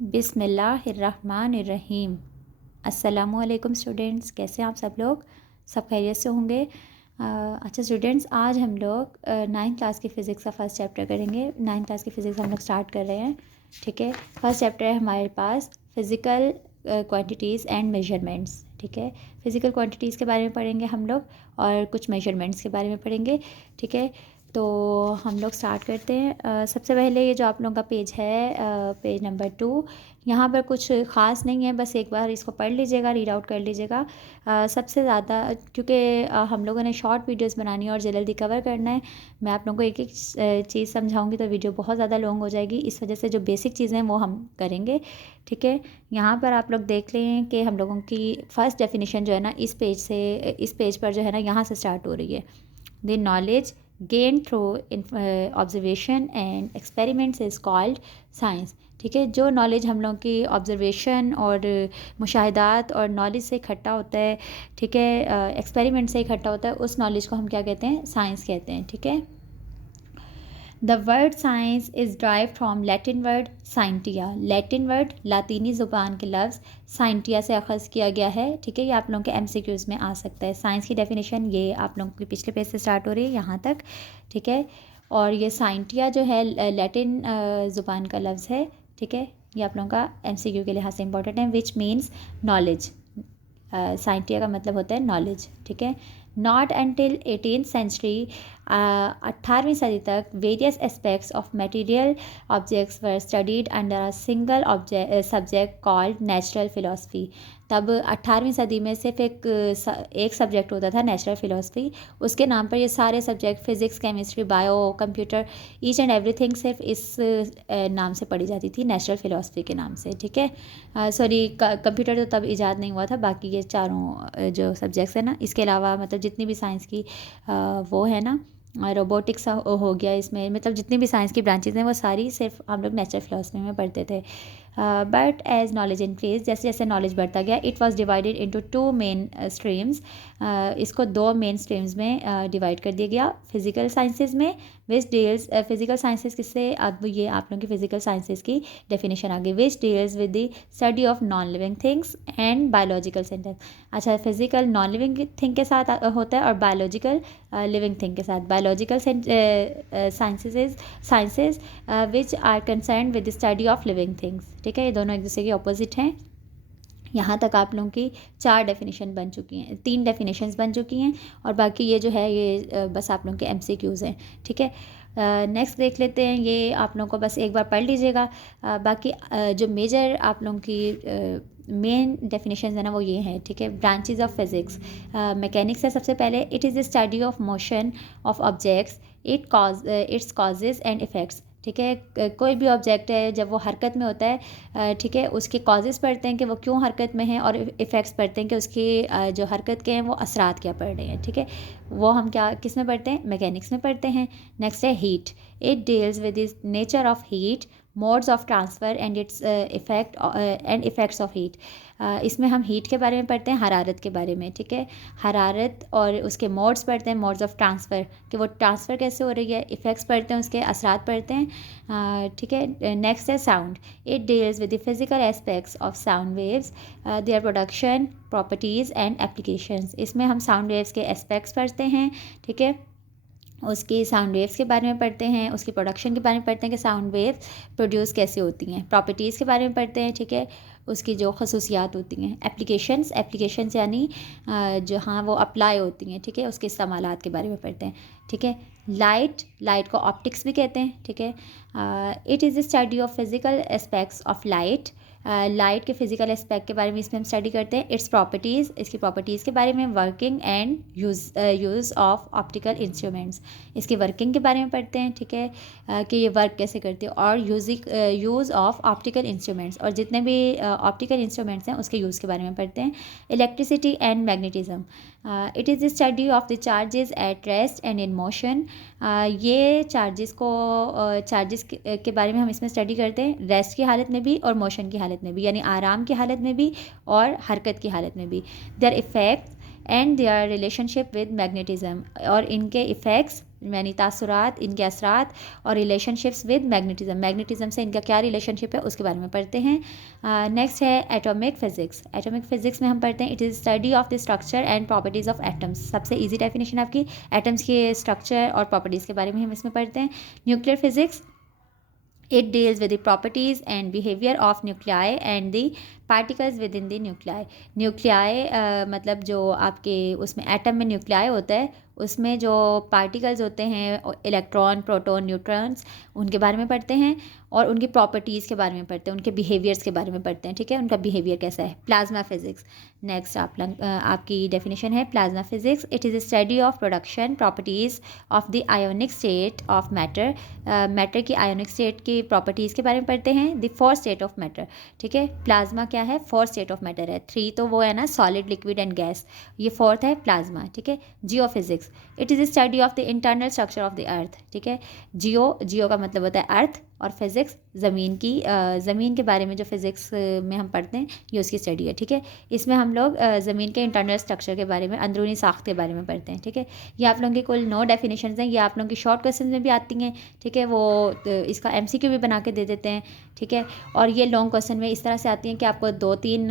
बिस्मिल्लाहिर्रहमानिर्रहीम। अस्सलामुअलैकुम स्टूडेंट्स, कैसे हैं आप सब लोग? सब खैरियत से होंगे। अच्छा स्टूडेंट्स, आज हम लोग नाइन्थ क्लास की फ़िज़िक्स का फ़र्स्ट चैप्टर करेंगे। नाइन्थ क्लास की फ़िज़िक्स हम लोग स्टार्ट कर रहे हैं। ठीक है, फर्स्ट चैप्टर है हमारे पास फ़िज़िकल क्वांटिटीज़ एंड मेजरमेंट्स। ठीक है, फ़िज़िकल क्वांटिटीज़ के बारे में पढ़ेंगे हम लोग और कुछ मेजरमेंट्स के बारे में पढ़ेंगे। ठीक है, तो हम लोग स्टार्ट करते हैं। सबसे पहले ये जो आप लोगों का पेज है, पेज नंबर 2, यहाँ पर कुछ ख़ास नहीं है, बस एक बार इसको पढ़ लीजिएगा, रीड आउट कर लीजिएगा। सबसे ज़्यादा क्योंकि हम लोगों ने शॉर्ट वीडियोस बनानी है और जल्दी कवर करना है, मैं आप लोगों को एक एक चीज़ समझाऊंगी तो वीडियो बहुत ज़्यादा लॉन्ग हो जाएगी। इस वजह से जो बेसिक चीज़ें हैं वो हम करेंगे। ठीक है, यहाँ पर आप लोग देख लें कि हम लोगों की फ़र्स्ट डेफिनेशन जो है ना, इस पेज पर जो है ना, यहाँ से स्टार्ट हो रही है। The knowledge gained through observation and experiments is called science। ठीक है, जो नॉलेज हम लोगों की ऑब्जर्वेशन और मुशाहिदात और नॉलेज से इकट्ठा होता है, ठीक है, एक्सपेरिमेंट से इकट्ठा होता है, उस नॉलेज को हम क्या कहते हैं? साइंस कहते हैं। ठीक है, the word science is drive from Latin word scientia. Latin word लातीनी ज़ुबान के लफ्ज़ साइंटिया से अखज़ किया गया है। ठीक है, ये आप लोगों के MCQs में आ सकता है। साइंस की डेफिनेशन ये आप लोगों की पिछले पेज से स्टार्ट हो रही है यहाँ तक। ठीक है, और ये साइंटिया जो है लैटिन ज़ुबान का लफ्ज़ है। ठीक है, ये आप लोगों का MCQ के लिहाज से इंपॉर्टेंट है, विच मीन्स नॉलेज। साइंटिया का मतलब होता है नॉलेज। ठीक है, नॉट एंटिल 18th सेंचुरी, 18वीं सदी तक various aspects of material objects were studied under a single subject called natural philosophy. तब 18वीं सदी में सिर्फ एक सब्जेक्ट होता था, नेचुरल फ़िलासफ़ी। उसके नाम पर ये सारे subject physics, chemistry, bio, computer, each and everything सिर्फ इस नाम से पढ़ी जाती थी, नेचुरल फ़िलासफ़ी के नाम से। ठीक है, सॉरी, कंप्यूटर तो तब ईजाद नहीं हुआ था, बाकी ये चारों जो सब्जेक्ट्स हैं ना, इसके अलावा मतलब जितनी भी साइंस की वो है ना, रोबोटिक्स हो गया इसमें, मतलब जितनी भी साइंस की ब्रांचेज हैं वो सारी सिर्फ हम लोग नेचुरल फिलोसफी में पढ़ते थे। बट एज नॉलेज इंक्रीज, जैसे जैसे नॉलेज बढ़ता गया, it was divided into 2 main streams. इसको 2 मेन स्ट्रीम्स में डिवाइड कर दिया गया। फिजिकल साइंसेज में, विच डील्स, फिजिकल साइंसेज किससे, अब ये आप लोगों की फिजिकल साइंसेज की डेफिनेशन आ गई, which deals with the study of non living things and biological sentence. अच्छा, फिजिकल नॉन लिविंग थिंग के साथ होता है और बायोलॉजिकल लिविंग थिंग के साथ। Biological sciences which are concern with the study of living things. ठीक है, ये दोनों एक दूसरे के ऑपोजिट हैं। यहाँ तक आप लोगों की 4 डेफिनेशन बन चुकी हैं, 3 डेफिनेशंस बन चुकी हैं, और बाकी ये जो है ये बस आप लोगों के MCQs हैं। ठीक है, नेक्स्ट देख लेते हैं। ये आप लोगों को बस एक बार पढ़ लीजिएगा। बाकी जो मेजर आप लोगों की मेन डेफिनेशन है ना, वो ये हैं। ठीक है, ब्रांचेज ऑफ फिज़िक्स, मैकेनिक्स है सबसे पहले। It is the study of motion of objects, it's causes and effects. ठीक है, कोई भी ऑब्जेक्ट है जब वो हरकत में होता है, ठीक है, उसके कॉजेज़ पढ़ते हैं कि वो क्यों हरकत में है, और इफ़ेक्ट्स पढ़ते हैं कि उसकी जो हरकत के हैं वो असरात क्या पड़ रहे हैं। ठीक है, वो हम क्या किस में पढ़ते हैं? मैकेनिक्स में पढ़ते हैं। नेक्स्ट है heat. It deals with the nature of heat, modes of transfer and it's effects of heat. इसमें हम हीट के बारे में पढ़ते हैं, हरारत के बारे में। ठीक है, हरारत और उसके मोड्स पढ़ते हैं, मोड्स ऑफ ट्रांसफ़र, कि वो ट्रांसफ़र कैसे हो रही है, इफ़ेक्ट्स पढ़ते हैं, उसके असरात पढ़ते हैं। ठीक है, नेक्स्ट है sound. It deals with the physical aspects of sound waves, their production, properties and applications. इसमें हम साउंड वेव्स के एस्पेक्ट्स पढ़ते हैं। ठीक है, उसकी साउंड वेव्स के बारे में पढ़ते हैं, उसकी प्रोडक्शन के बारे में पढ़ते हैं कि साउंड वेव्स प्रोड्यूस कैसे होती हैं, प्रॉपर्टीज़ के बारे में पढ़ते हैं। ठीक है, उसकी जो खसूसियात होती हैं। एप्लीकेशंस यानी जहाँ वो अप्लाई होती हैं। ठीक है, उसके इस्तेमालात के बारे में पढ़ते हैं। ठीक है, लाइट को ऑप्टिक्स भी कहते हैं। ठीक है, it is the study of physical aspects of light. Light के फिज़िकल एस्पेक्ट के बारे में इसमें हम स्टडी करते हैं। इट्स प्रॉपर्टीज़, इसकी प्रॉपर्टीज़ के बारे में। Working and use of optical instruments, इसकी वर्किंग के बारे में पढ़ते हैं। ठीक है, कि ये वर्क कैसे करती है, और यूज़ ऑफ ऑप्टिकल इंस्ट्रूमेंट्स, और जितने भी ऑप्टिकल इंस्ट्रूमेंट्स हैं उसके यूज़ के बारे में पढ़ते हैं। Electricity and magnetism. It is the study of the charges at rest and in motion. ये चार्जेस के बारे में हम इसमें स्टडी करते हैं, रेस्ट की हालत में भी और मोशन की हालत में भी, यानी आराम की हालत में भी और हरकत की हालत में भी। Their effects and their relationship with magnetism, और इनके इफ़ेक्ट्स यानी तासुरात, इनके असरात और रिलेशनशिप्स विद मैग्नेटिज्म, मैग्नेटिज्म से इनका क्या रिलेशनशिप है उसके बारे में पढ़ते हैं। नेक्स्ट है एटॉमिक फिजिक्स। एटॉमिक फिजिक्स में हम पढ़ते हैं it is study of the structure and properties of atoms. सबसे ईजी डेफिनेशन आपकी एटम्स के स्ट्रक्चर और प्रॉपर्टीज़ के बारे में हम इसमें पढ़ते हैं। Nuclear physics, it deals with the properties and behavior of nuclei and the particles within the nuclei। Nuclei मतलब जो आपके उसमें एटम में न्यूक्लियाई होता है, उसमें जो पार्टिकल्स होते हैं इलेक्ट्रॉन, प्रोटॉन, न्यूट्रॉन्स, उनके बारे में पढ़ते हैं और उनकी प्रॉपर्टीज़ के बारे में पढ़ते हैं, उनके बिहेवियर्स के बारे में पढ़ते हैं, ठीक है, उनका बिहेवियर कैसा है। प्लाज्मा फिजिक्स नेक्स्ट आपकी डेफिनेशन है plasma physics. It is a study of production properties of the ionic state of matter. Matter की आयोनिक स्टेट की प्रॉपर्टीज़ के बारे में पढ़ते हैं। The fourth state of matter, ठीक है, प्लाज्मा क्या है, फोर्थ स्टेट ऑफ मैटर है। 3 तो वो है ना सॉलिड, लिक्विड एंड गैस, ये फोर्थ है प्लाज्मा, ठीक है। Geophysics, it is a study of the internal structure of the earth, ठीक है। जियो का मतलब होता है अर्थ और फिज़िक्स ज़मीन की, ज़मीन के बारे में जो फिज़िक्स में हम पढ़ते हैं ये उसकी स्टडी है, ठीक है। इसमें हम लोग ज़मीन के इंटरनल स्ट्रक्चर के बारे में, अंदरूनी साख्त के बारे में पढ़ते हैं, ठीक है। ये आप लोगों की कुल 9 डेफिनेशंस हैं, ये आप लोगों की शॉर्ट क्वेश्चन में भी आती हैं, ठीक है। वो इसका MCQ भी बना के दे देते हैं, ठीक है। और ये लॉन्ग क्वेश्चन में इस तरह से आती हैं कि आपको 2-3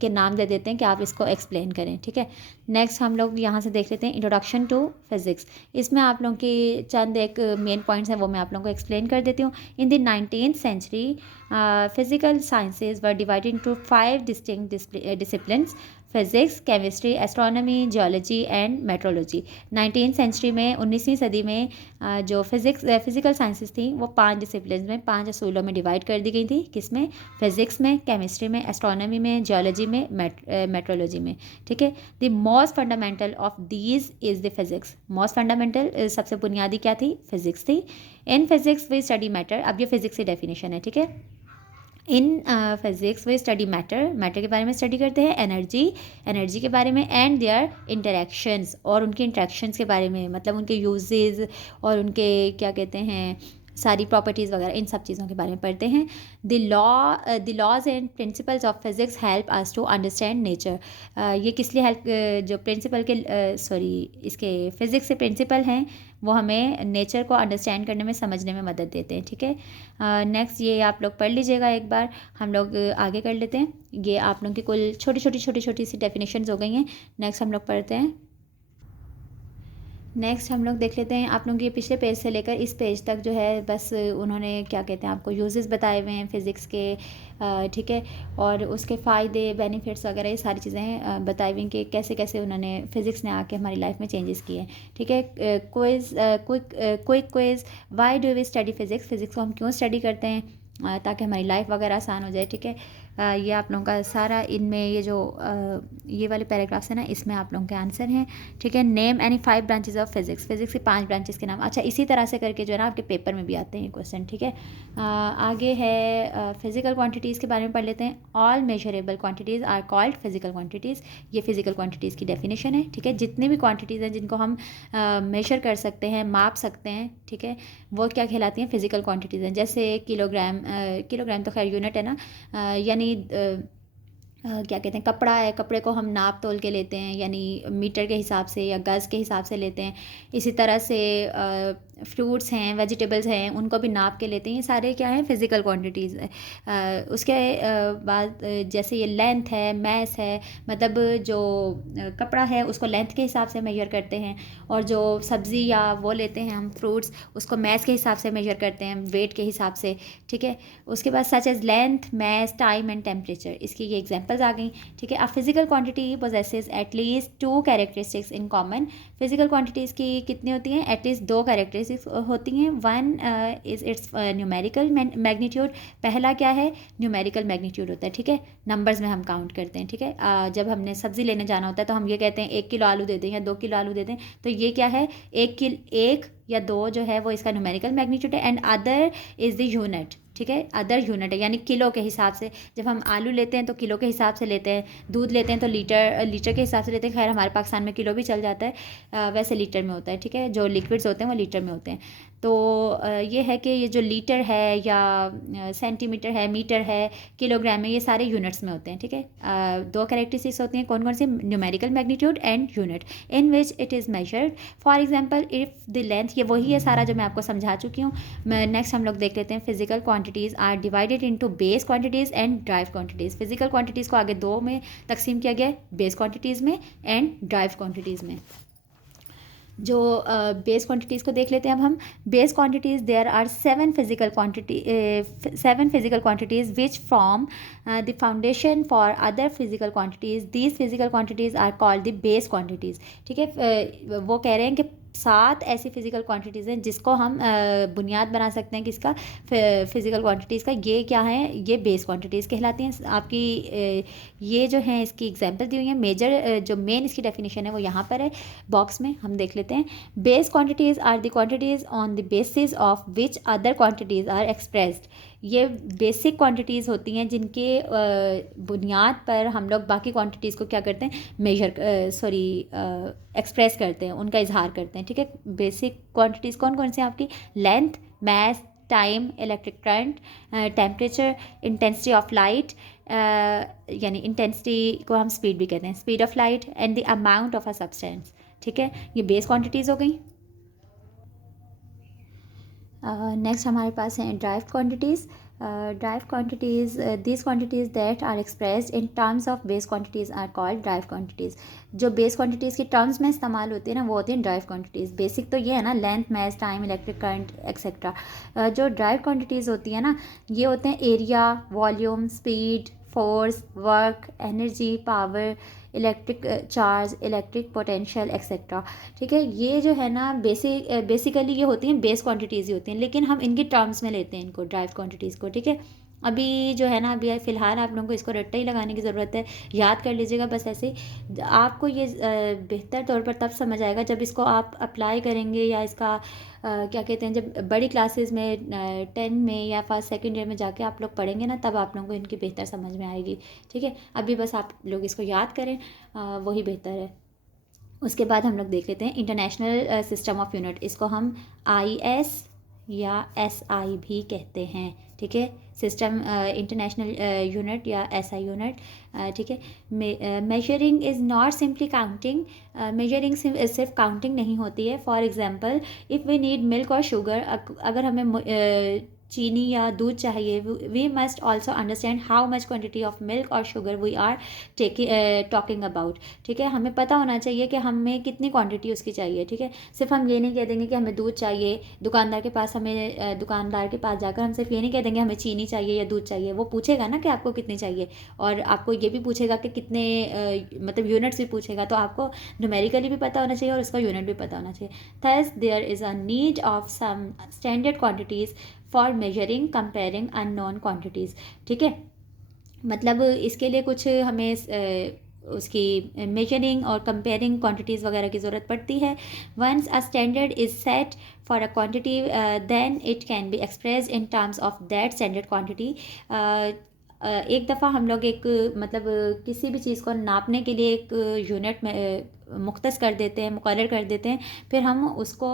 के नाम दे देते हैं कि आप इसको एक्सप्लेन करें, ठीक है। नेक्स्ट हम लोग यहाँ से देख लेते हैं इंट्रोडक्शन टू फिज़िक्स। इसमें आप लोगों की चंद एक मेन पॉइंट्स हैं वो मैं आप लोगों को एक्सप्लेन कर देती हूँ। In the 19th century, physical sciences were divided into 5 distinct disciplines: physics, chemistry, astronomy, geology and metrology. 19वीं सेंचुरी में, 19वीं सदी में जो फिज़िकल साइंसेस थी वो 5 डिसिप्लिन में, 5 असूलों में डिवाइड कर दी गई थी। किसमें? फिज़िक्स में, केमिस्ट्री में, एस्ट्रोनॉमी में, जियोलॉजी में, मेट्रोलॉजी में, ठीक है। The most fundamental of these is the physics. Most fundamental सबसे बुनियादी क्या थी? फिज़िक्स थी। In physics we study matter. अब ये फिज़िक्स की डेफिनेशन है, ठीक है। In physics we study matter, matter के बारे में स्टडी करते हैं। एनर्जी के बारे में, एंड देयर इंटरेक्शंस, और उनके इंटरेक्शंस के बारे में, मतलब उनके यूजेस और उनके क्या कहते हैं सारी प्रॉपर्टीज़ वगैरह, इन सब चीज़ों के बारे में पढ़ते हैं। The laws and principles of physics help us to understand nature. ये किस लिए हेल्प, जो प्रिंसिपल के इसके फिज़िक्स से प्रिंसिपल हैं वो हमें नेचर को अंडरस्टैंड करने में, समझने में मदद देते हैं, ठीक है। नेक्स्ट ये आप लोग पढ़ लीजिएगा एक बार, हम लोग आगे कर लेते हैं। ये आप लोगों की कुल छोटी सी डेफिनेशंस हो गई हैं। नेक्स्ट हम लोग पढ़ते हैं। नेक्स्ट हम लोग देख लेते हैं आप लोगों के पिछले पेज से लेकर इस पेज तक जो है, बस उन्होंने क्या कहते हैं आपको यूजेस बताए हुए हैं फ़िज़िक्स के, ठीक है, और उसके फ़ायदे, बेनिफिट्स वगैरह ये सारी चीज़ें बताई हुई कि कैसे कैसे उन्होंने फ़िज़िक्स ने आके हमारी लाइफ में चेंजेस किए हैं, ठीक है। Quick quiz, why do we study physics. Physics को हम क्यों स्टडी करते हैं ताकि हमारी लाइफ वगैरह आसान हो जाए, ठीक है। ये आप लोगों का सारा इनमें ये जो ये वाले पैराग्राफ्स हैं ना, इसमें आप लोगों के आंसर हैं, ठीक है। Name any 5 branches of physics. Physics के 5 ब्रांचेस के नाम। अच्छा, इसी तरह से करके जो है ना आपके पेपर में भी आते हैं क्वेश्चन, ठीक है। आगे है फिज़िकल क्वांटिटीज़ के बारे में पढ़ लेते हैं। All measurable quantities are called physical quantities. ये फिज़िकल क्वांटिटीज़ की डेफिनेशन है, ठीक है। जितनी भी क्वांटिटीज़ हैं जिनको हम मेजर कर सकते हैं, माप सकते हैं, ठीक है, वो क्या कहलाती हैं? फिज़िकल क्वांटिटीज़ हैं। जैसे किलोग्राम तो खैर यूनिट है ना, यानी क्या कहते हैं, कपड़ा है, कपड़े को हम नाप तोल के लेते हैं, यानी मीटर के हिसाब से या गज़ के हिसाब से लेते हैं। इसी तरह से फ्रूट्स हैं, वेजिटेबल्स हैं, उनको भी नाप के लेते हैं। ये सारे क्या हैं? फिज़िकल क्वांटिटीज़ है। उसके बाद जैसे ये लेंथ है, मैस है, मतलब जो कपड़ा है उसको लेंथ के हिसाब से मेजर करते हैं, और जो सब्ज़ी या वो लेते हैं हम फ्रूट्स, उसको मैस के हिसाब से मेजर करते हैं, वेट के हिसाब से, ठीक है। उसके बाद such as length, mass, time and temperature, इसकी ये एग्जांपल्स आ गई, ठीक है। A physical quantity possesses at least 2 characteristics in common. Physical quantities की कितनी होती हैं? एटलीस्ट 2 कैरेक्टरिस्टिक्स होती हैं। One is its numerical magnitude. पहला क्या है? न्यूमेरिकल मैग्नीट्यूड होता है, ठीक है, नंबर्स में हम काउंट करते हैं, ठीक है। जब हमने सब्ज़ी लेने जाना होता है तो हम ये कहते हैं 1 किलो आलू दे दें या 2 किलो आलू दे दें, तो ये क्या है? 1 या 2 जो है वो इसका न्यूमेरिकल मैग्नीट्यूड है, and other is the unit, ठीक है, अदर यूनिट है, यानी किलो के हिसाब से। जब हम आलू लेते हैं तो किलो के हिसाब से लेते हैं, दूध लेते हैं तो लीटर के हिसाब से लेते हैं। खैर हमारे पाकिस्तान में किलो भी चल जाता है, वैसे लीटर में होता है, ठीक है, जो लिक्विड्स होते हैं वो लीटर में होते हैं। तो ये है कि ये जो लीटर है या सेंटीमीटर है, मीटर है, किलोग्राम है, ये सारे यूनिट्स में होते हैं, ठीक है। दो कैरेक्टरिस्टिक्स होती हैं, कौन कौन सी? Numerical magnitude and unit in which it is measured. For example if the length, ये वही है सारा जो मैं आपको समझा चुकी हूँ। नेक्स्ट हम लोग देख लेते हैं, physical quantities are divided into base quantities and derived quantities. Physical quantities को आगे दो में तकसीम किया गया है, बेस क्वांटिटीज़ में एंड ड्राइव क्वांटिटीज़ में। जो बेस क्वांटिटीज़ को देख लेते हैं अब हम। Base quantities, there are 7 physical quantities which form the foundation for other physical quantities. These physical quantities are called the base quantities, ठीक है। वो कह रहे हैं कि 7 ऐसी फिजिकल क्वांटिटीज़ हैं जिसको हम बुनियाद बना सकते हैं किसका? फिजिकल क्वांटिटीज़ का। ये क्या है? ये बेस क्वांटिटीज़ कहलाती हैं आपकी। ये जो हैं इसकी एग्जांपल दी हुई है। मेजर जो मेन इसकी डेफिनेशन है वो यहाँ पर है बॉक्स में, हम देख लेते हैं। Base quantities are the quantities on the basis of which other quantities are expressed. ये बेसिक क्वांटिटीज़ होती हैं जिनके बुनियाद पर हम लोग बाकी क्वांटिटीज़ को क्या करते हैं? एक्सप्रेस करते हैं, उनका इजहार करते हैं, ठीक है। बेसिक क्वांटिटीज़ कौन कौन सी हैं आपकी? Length, mass, time, electric current, temperature, intensity of light, यानी इंटेंसिटी को हम स्पीड भी कहते हैं, speed of light, and the amount of a substance, ठीक है। ये बेस क्वांटिटीज़ हो गई। नेक्स्ट हमारे पास हैं derived quantities. Derived quantities, these quantities that are expressed in terms of base quantities are called derived quantities. जो बेस क्वांटिटीज़ की टर्म्स में इस्तेमाल होती है ना, वो होती हैं ड्राइव क्वांटिटीज़। बेसिक तो ये है ना, लेंथ, मास, टाइम, इलेक्ट्रिक करंट एक्सेट्रा। जो ड्राइव क्वांटिटीज़ होती है ना, ये होते हैं area, volume, speed, force, work, energy, power, electric charge, electric potential etcetera, ठीक है। ये जो है ना बेसिकली ये होती हैं बेस क्वांटिटीज़ ही होती हैं, लेकिन हम इनकी टर्म्स में लेते हैं इनको, ड्राइव क्वांटिटीज़ को, ठीक है। अभी जो है ना, अभी फ़िलहाल आप लोगों को इसको रट्टा ही लगाने की ज़रूरत है, याद कर लीजिएगा बस ऐसे ही। आपको ये बेहतर तौर पर तब समझ आएगा जब इसको आप अप्लाई करेंगे, या इसका क्या कहते हैं, जब बड़ी क्लासेस में 10 में या फर्स्ट सेकंड ईयर में जाके आप लोग पढ़ेंगे ना, तब आप लोगों को इनकी बेहतर समझ में आएगी, ठीक है। अभी बस आप लोग इसको याद करें, वही बेहतर है। उसके बाद हम लोग देख लेते हैं इंटरनेशनल सिस्टम ऑफ यूनिट। इसको हम IS या SI भी कहते हैं, ठीक है। सिस्टम इंटरनेशनल यूनिट या SI यूनिट, ठीक है। Measuring is not simply counting. Measuring सिर्फ काउंटिंग नहीं होती है। For example if we need milk और शुगर, अगर हमें चीनी या दूध चाहिए, we must also understand how much quantity of milk और sugar we are talking about, ठीक है। हमें पता होना चाहिए कि हमें कितनी क्वांटिटी उसकी चाहिए, ठीक है। सिर्फ हम ये नहीं कह देंगे कि हमें दूध चाहिए, दुकानदार के पास जाकर हम सिर्फ ये नहीं कह देंगे हमें चीनी चाहिए या दूध चाहिए। वो पूछेगा ना कि आपको कितनी चाहिए, और आपको ये भी पूछेगा कि कितने मतलब यूनिट्स भी पूछेगा, तो आपको न्यूमेरिकली भी पता होना चाहिए और उसका यूनिट भी पता होना चाहिए। Thus there is a need of some standard quantities for measuring comparing unknown quantities, ठीक है। मतलब इसके लिए कुछ हमें उसकी मेजरिंग और कंपेयरिंग क्वांटिटीज़ वगैरह की ज़रूरत पड़ती है। Once a standard is set for a quantity, then it can be express in terms of that standard quantity. एक दफ़ा हम लोग एक मतलब किसी भी चीज़ को नापने के लिए एक यूनिट में मुख्तस कर देते हैं, मुकर्रर कर देते हैं, फिर हम उसको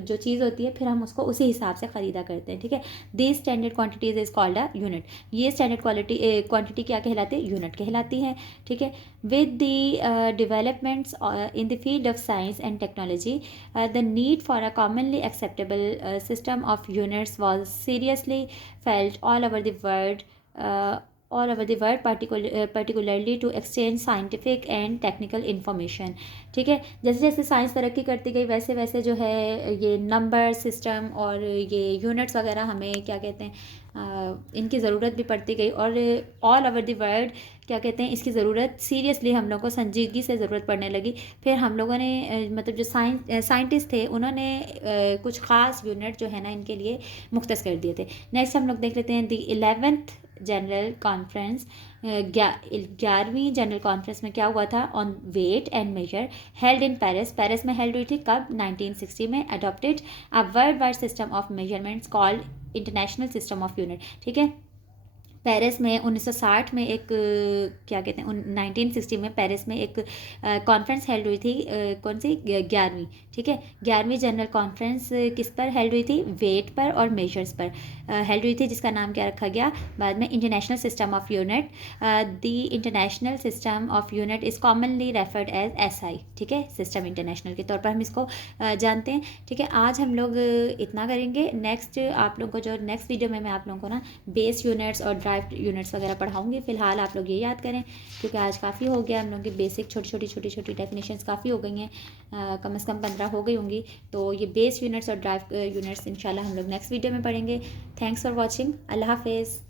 जो चीज़ होती है फिर हम उसको उसी हिसाब से ख़रीदा करते हैं, ठीक है। This standard quantities is called a unit. ये स्टैंडर्ड क्वांटिटी क्या कहलाती है? यूनिट कहलाती है, ठीक है। With the developments in the field of science and technology, the need for a commonly acceptable system of units was seriously felt all over the world, particularly to exchange scientific and technical information, ठीक है। जैसे जैसे science तरक्की करती गई वैसे वैसे जो है ये नंबर सिस्टम और ये यूनिट्स वगैरह हमें क्या कहते हैं, इनकी ज़रूरत भी पड़ती गई, और ऑल ओवर द वर्ल्ड क्या कहते हैं, इसकी ज़रूरत सीरियसली हम लोग को संजीदगी से ज़रूरत पड़ने लगी। फिर हम लोगों ने मतलब जो साइंटिस्ट थे उन्होंने कुछ ख़ास यूनिट जो है ना इनके लिए मुख्तस कर दिए थे। नेक्स्ट हम लोग देख लेते हैं द 11th जनरल कॉन्फ्रेंस। 11वीं जनरल कॉन्फ्रेंस में क्या हुआ था? On weight and measure, held in Paris में हेल्ड हुई थी। कब? 1960 में। Adopted a world wide system of measurements called international system of unit, ठीक है। पेरिस में 1960 में एक क्या कहते हैं 1960 में पेरिस में एक कॉन्फ्रेंस हेल्ड हुई थी, कौन सी 11वीं, ठीक है, 11वीं जनरल कॉन्फ्रेंस किस पर हेल्ड हुई थी, वेट पर और मेजर्स पर हेल्ड हुई थी, जिसका नाम क्या रखा गया बाद में, international system of unit. The international system of unit is commonly referred as SI, ठीक है, सिस्टम इंटरनेशनल के तौर पर हम इसको जानते हैं, ठीक है। आज हम लोग इतना करेंगे। नेक्स्ट आप लोगों को जो नेक्स्ट वीडियो में मैं आप लोगों को ना बेस यूनिट्स और ड्राइव यूनिट्स वगैरह पढ़ाऊंगी। फ़िलहाल आप लोग ये याद करें, क्योंकि आज काफ़ी हो गया, हम लोगों की बेसिक छोटी छोटी डेफिनेशंस काफ़ी हो गई हैं, कम से कम 15 हो गई होंगी। तो ये बेस यूनिट्स और ड्राइव यूनिट्स इंशाल्लाह हम लोग नेक्स्ट वीडियो में पढ़ेंगे। Thanks for watching. अल्लाह हाफिज़।